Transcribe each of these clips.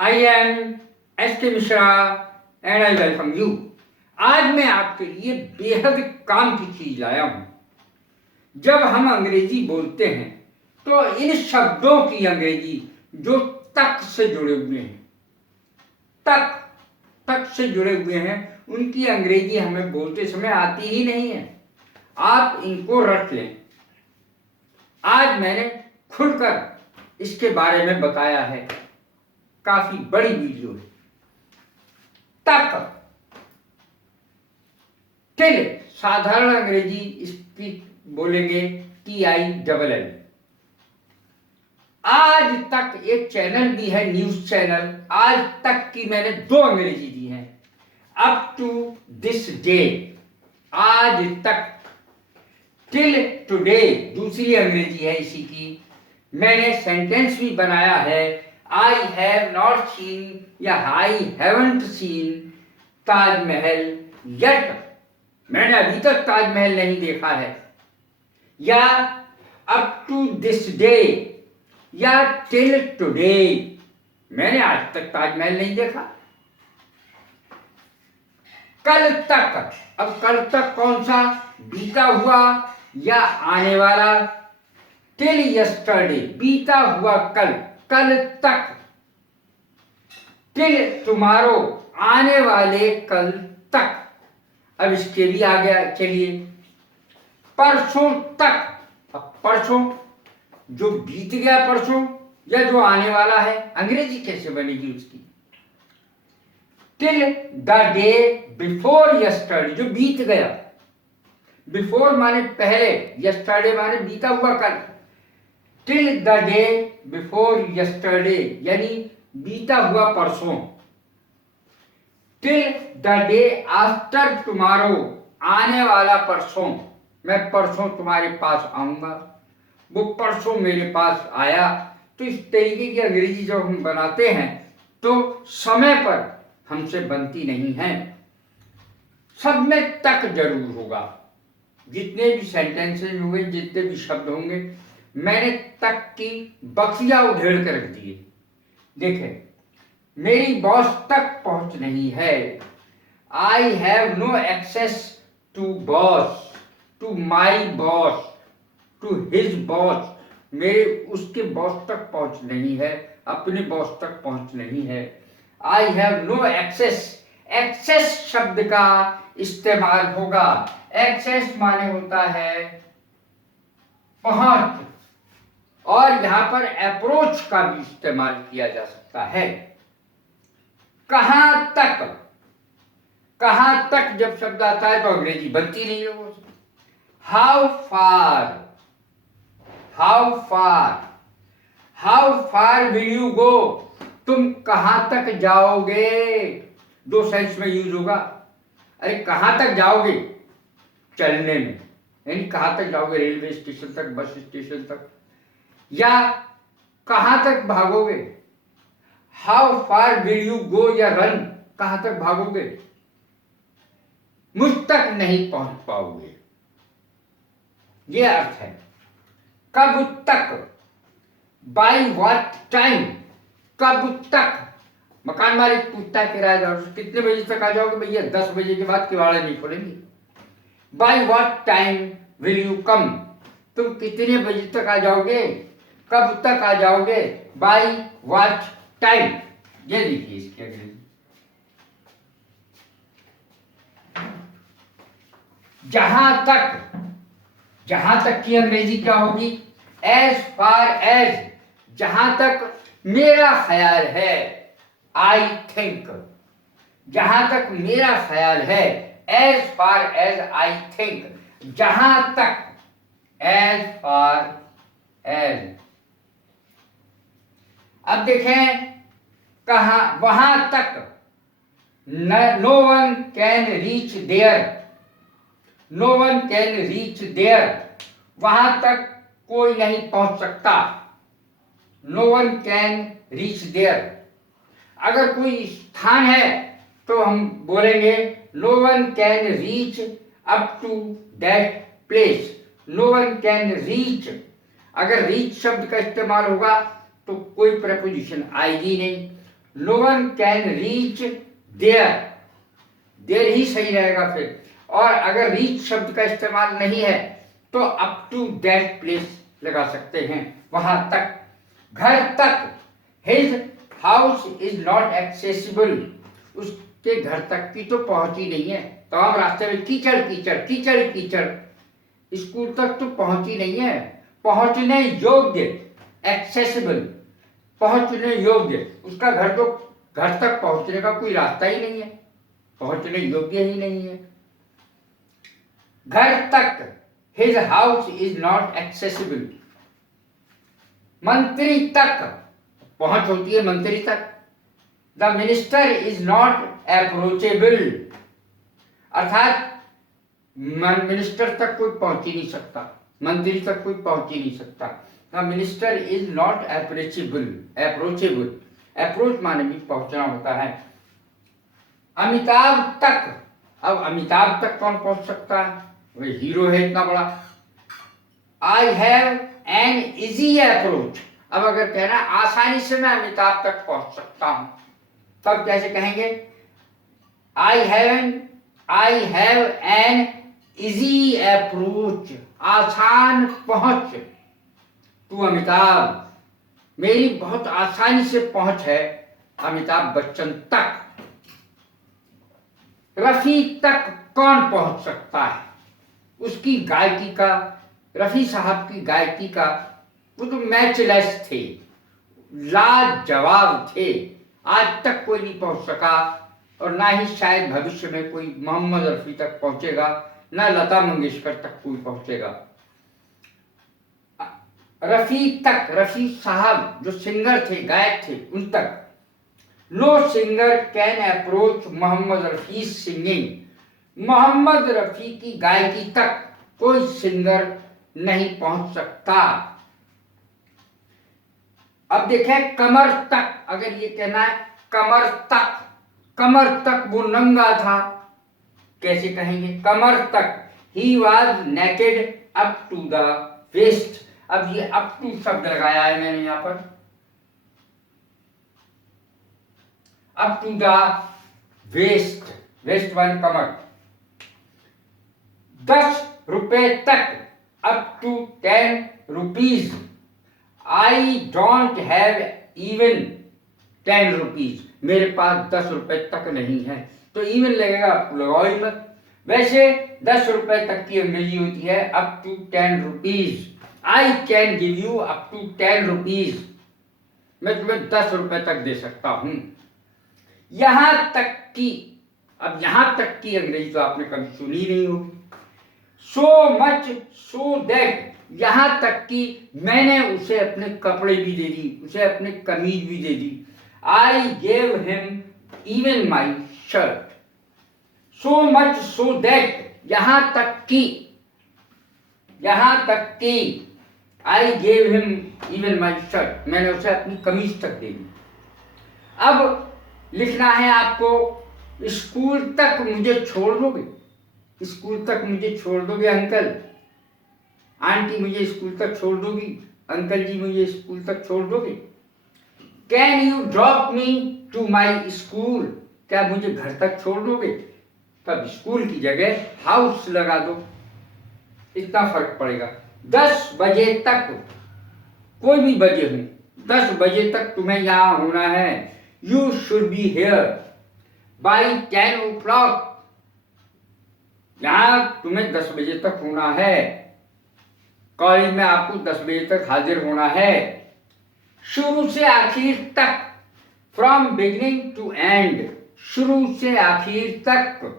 I am S.K. Mishra and I welcome you. आज मैं आपके लिए बेहद काम की चीज लाया हूं। जब हम अंग्रेजी बोलते हैं तो इन शब्दों की अंग्रेजी जो तक से जुड़े हुए हैं, तक से जुड़े हुए हैं, उनकी अंग्रेजी हमें बोलते समय आती ही नहीं है। आप इनको रट लें। आज मैंने खुलकर इसके बारे में बताया है। काफी बड़ी वीडियो है। तक, टिल, साधारण अंग्रेजी इसकी बोलेंगे TILL। आज तक एक चैनल भी है, न्यूज चैनल। आज तक की मैंने 2 अंग्रेजी दी हैं। अप टू दिस डे, आज तक। टिल टुडे दूसरी अंग्रेजी है इसी की। मैंने सेंटेंस भी बनाया है। I have not seen या I haven't seen Taj Mahal yet। मैंने अभी तक ताजमहल नहीं देखा है। या up to this day या till today, मैंने आज तक ताजमहल नहीं देखा। कल तक, अब कल तक कौन सा, बीता हुआ या आने वाला। टिल यस्टरडे, बीता हुआ कल, कल तक। टिल टुमारो, आने वाले कल तक। अब इसके भी आ गया, चलिए। परसों तक, अब परसों जो बीत गया परसों या जो आने वाला है, अंग्रेजी कैसे बनेगी उसकी। Till the day before yesterday, जो बीत गया। बिफोर माने पहले, यस्टरडे माने बीता हुआ कल। Till the day before yesterday यानी बीता हुआ परसों। Till the day after tomorrow, आने वाला परसों। मैं परसों तुम्हारे पास आऊंगा, वो परसों मेरे पास आया। तो इस तरीके की अंग्रेजी जब हम बनाते हैं तो समय पर हमसे बनती नहीं है। सब में तक जरूर होगा। जितने भी सेंटेंसेस होंगे, जितने भी शब्द होंगे, मैंने तक की बखिया उधेड़ कर रख दिए। देखें, मेरी बॉस तक पहुंच नहीं है। I have no access to boss, to my boss, to his boss. मेरे उसके बॉस तक पहुंच नहीं है, अपने बॉस तक पहुंच नहीं है। I have no access, access शब्द का इस्तेमाल होगा। एक्सेस माने होता है पहुंच, और यहां पर अप्रोच का भी इस्तेमाल किया जा सकता है। कहां तक, कहां तक जब शब्द आता है तो अंग्रेजी बनती नहीं है। How far, how far, how far will you गो, तुम कहां तक जाओगे। 2 सेंस में यूज होगा। अरे कहां तक जाओगे, चलने में, यानी कहां तक जाओगे, रेलवे स्टेशन तक, बस स्टेशन तक। या कहां तक भागोगे, how far will you go या रन, कहां तक भागोगे, मुझ तक नहीं पहुंच पाओगे। यह अर्थ है। कब तक, बाय व्हाट टाइम, कब तक। मकान मालिक पूछता है किराएदार से, कितने बजे तक आ जाओगे भैया। 10 बजे के बाद किवाड़े नहीं खोलेंगे। By what time will you come, तुम कितने बजे तक आ जाओगे, कब तक आ जाओगे। बाय व्हाट टाइम, ये देखिए इसकी अंग्रेजी। जहां तक, जहां तक की अंग्रेजी क्या होगी, एज फार एज, जहां तक मेरा ख्याल है। आई थिंक, जहां तक मेरा ख्याल है। As far as I think, जहां तक, एज फार एज। अब देखें, कहा, वहां तक। No one can reach there, no one can reach there, वहां तक कोई नहीं पहुंच सकता। No one can reach there. अगर कोई स्थान है तो हम बोलेंगे no one can reach up to that place. No one can reach, अगर रीच शब्द का इस्तेमाल होगा तो कोई प्रपोजिशन आएगी नहीं। No one can reach there, there ही सही रहेगा फिर। और अगर रीच शब्द का इस्तेमाल नहीं है तो अप टू दैट प्लेस लगा सकते हैं, वहां तक, घर तक। His house is not accessible, उसके घर तक की तो पहुंच ही नहीं है। तो हम रास्ते में कीचड़ कीचड़ कीचड़ कीचड़, स्कूल तक तो पहुंच ही नहीं है। पहुंचने योग्य, एक्सेसिबल, पहुंचने योग्य, उसका घर तो, घर तक पहुंचने का कोई रास्ता ही नहीं है, पहुंचने योग्य ही नहीं है। घर तक, his house is not accessible. मंत्री तक, पहुंच होती है मंत्री तक। The minister is not approachable, अर्थात मिनिस्टर तक कोई पहुंच ही नहीं सकता, मंत्री तक कोई पहुंच ही नहीं सकता। The minister is not approachable, approachable, approach माने भी पहुंचना होता है। अमिताभ तक, अब अमिताभ तक कौन पहुंच सकता है, वही हीरो है इतना बड़ा। I have an easy approach, अब अगर कहना आसानी से मैं अमिताभ तक पहुंच सकता हूं, तब कैसे कहेंगे, I have an easy approach, आसान पहुंच टू अमिताभ, मेरी बहुत आसानी से पहुंच है अमिताभ बच्चन तक। रफी तक कौन पहुंच सकता है, उसकी गायकी का, रफी साहब की गायकी का, वो तो मैचलेस थे, लाजवाब थे, आज तक कोई नहीं पहुंच सका, और ना ही शायद भविष्य में कोई मोहम्मद रफी तक पहुंचेगा, ना लता मंगेशकर तक कोई पहुंचेगा। रफी तक, रफी साहब जो सिंगर थे, गायक थे, उन तक। No singer can approach Mohammad Rafi singing, Mohammad Rafi की गायकी तक कोई सिंगर नहीं पहुंच सकता। अब देखें कमर तक, अगर ये कहना है कमर तक, कमर तक वो नंगा था, कैसे कहेंगे, कमर तक। He was naked up to the waist, अब ये अप टू शब्द लगाया है मैंने यहां पर, up to the waist, waist one कमर। 10 रुपए तक, up to 10 rupees. I don't have even 10 rupees, मेरे पास 10 रुपए तक नहीं है, तो इवन लगेगा, आप लगाओ ही मत। वैसे 10 रुपए तक की अंग्रेजी होती है up to 10 rupees. I can give you up to 10 rupees, मैं तुम्हें 10 रुपए तक दे सकता हूं। यहां तक की, अब यहां तक की अंग्रेजी तो आपने कभी सुनी नहीं होगी। सो मच सो दैट, यहां तक कि मैंने उसे अपने कपड़े भी दे दी, उसे अपने कमीज भी दे दी। I gave him even my shirt. So much so that, यहां तक कि, यहां तक कि, I gave him even my shirt, मैंने उसे अपनी कमीज तक दे दी। अब लिखना है आपको, स्कूल तक मुझे छोड़ दोगे, स्कूल तक मुझे छोड़ दोगे अंकल, आंटी मुझे स्कूल तक छोड़ दोगी, अंकल जी मुझे स्कूल तक छोड़ दोगे। Can you drop me to my school, क्या मुझे घर तक छोड़ दोगे, तब स्कूल की जगह हाउस लगा दो, इतना फर्क पड़ेगा। 10 बजे तक, कोई भी बजे हो, 10 बजे तक तुम्हें यहां होना है। You should be here by 10 o'clock, यहां तुम्हें 10 बजे तक होना है, कॉलेज में आपको 10 बजे तक हाजिर होना है। शुरू से आखिर तक, फ्रॉम बिगिनिंग टू एंड, शुरू से आखिर तक।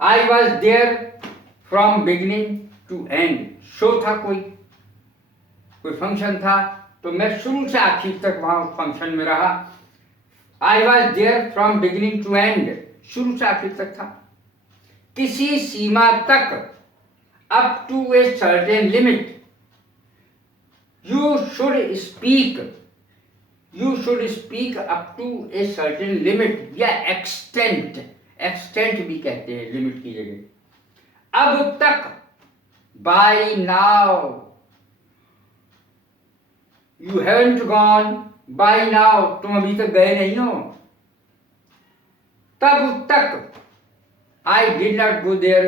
I was there from beginning to end, show था, कोई फंक्शन था, तो मैं शुरू से आखिर तक वहां फंक्शन में रहा। I was there from beginning to end, शुरू से आखिर तक था। किसी सीमा तक, up to a certain limit. You should speak, you should speak up to a certain limit, या एक्सटेंट, एक्सटेंट भी कहते हैं लिमिट की जगह। अब तक, by now, you haven't gone, by now तुम अभी तक गए नहीं हो। तब तक I did not go there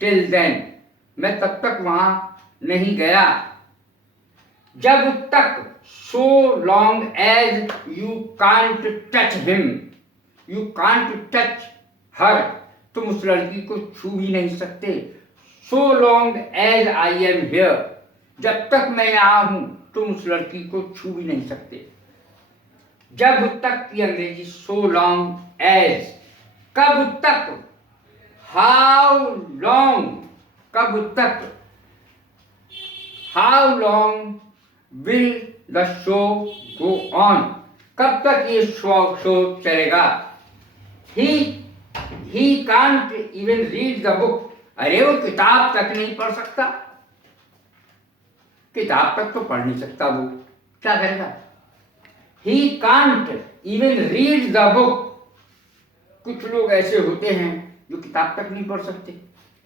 till then, मैं तब तक वहां नहीं गया जब तक, so long as you can't touch him, you can't touch her, तुम उस लड़की को छू भी नहीं सकते। So long as I am here, जब तक मैं यहां हूं तुम उस लड़की को छू भी नहीं सकते। जब तक की अंग्रेजी सो लॉन्ग एज, कब तक, हाउ लॉन्ग, कब तक, how long will the show go on, कब तक ये शो चलेगा। He can't even read the book, अरे वो किताब तक नहीं पढ़ सकता, किताब तक तो पढ़ नहीं सकता, वो क्या करेगा। He can't even read the book, कुछ लोग ऐसे होते हैं जो किताब तक नहीं पढ़ सकते।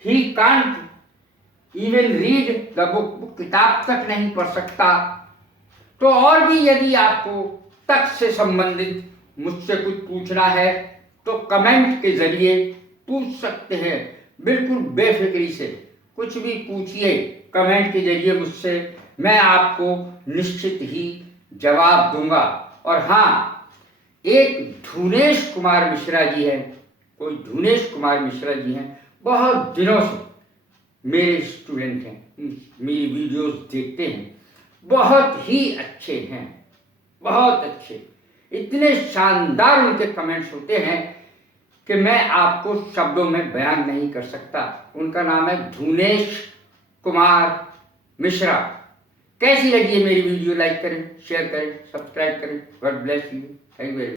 He can't even read the book, वो किताब तक नहीं पढ़ सकता। तो और भी यदि आपको तक से संबंधित मुझसे कुछ पूछना है तो कमेंट के जरिए पूछ सकते हैं, बिल्कुल बेफिक्री से कुछ भी पूछिए कमेंट के जरिए मुझसे, मैं आपको निश्चित ही जवाब दूंगा। और हाँ, एक धुनेश कुमार मिश्रा जी हैं, कोई धुनेश कुमार मिश्रा जी हैं, बहुत दिनों से मेरे स्टूडेंट हैं, मेरी वीडियोस देखते हैं, बहुत ही अच्छे हैं, बहुत अच्छे, इतने शानदार उनके कमेंट्स होते हैं कि मैं आपको शब्दों में बयान नहीं कर सकता। उनका नाम है धुनेश कुमार मिश्रा। कैसी लगी है मेरी वीडियो, लाइक करें, शेयर करें, सब्सक्राइब करें। God bless you, thank you very much.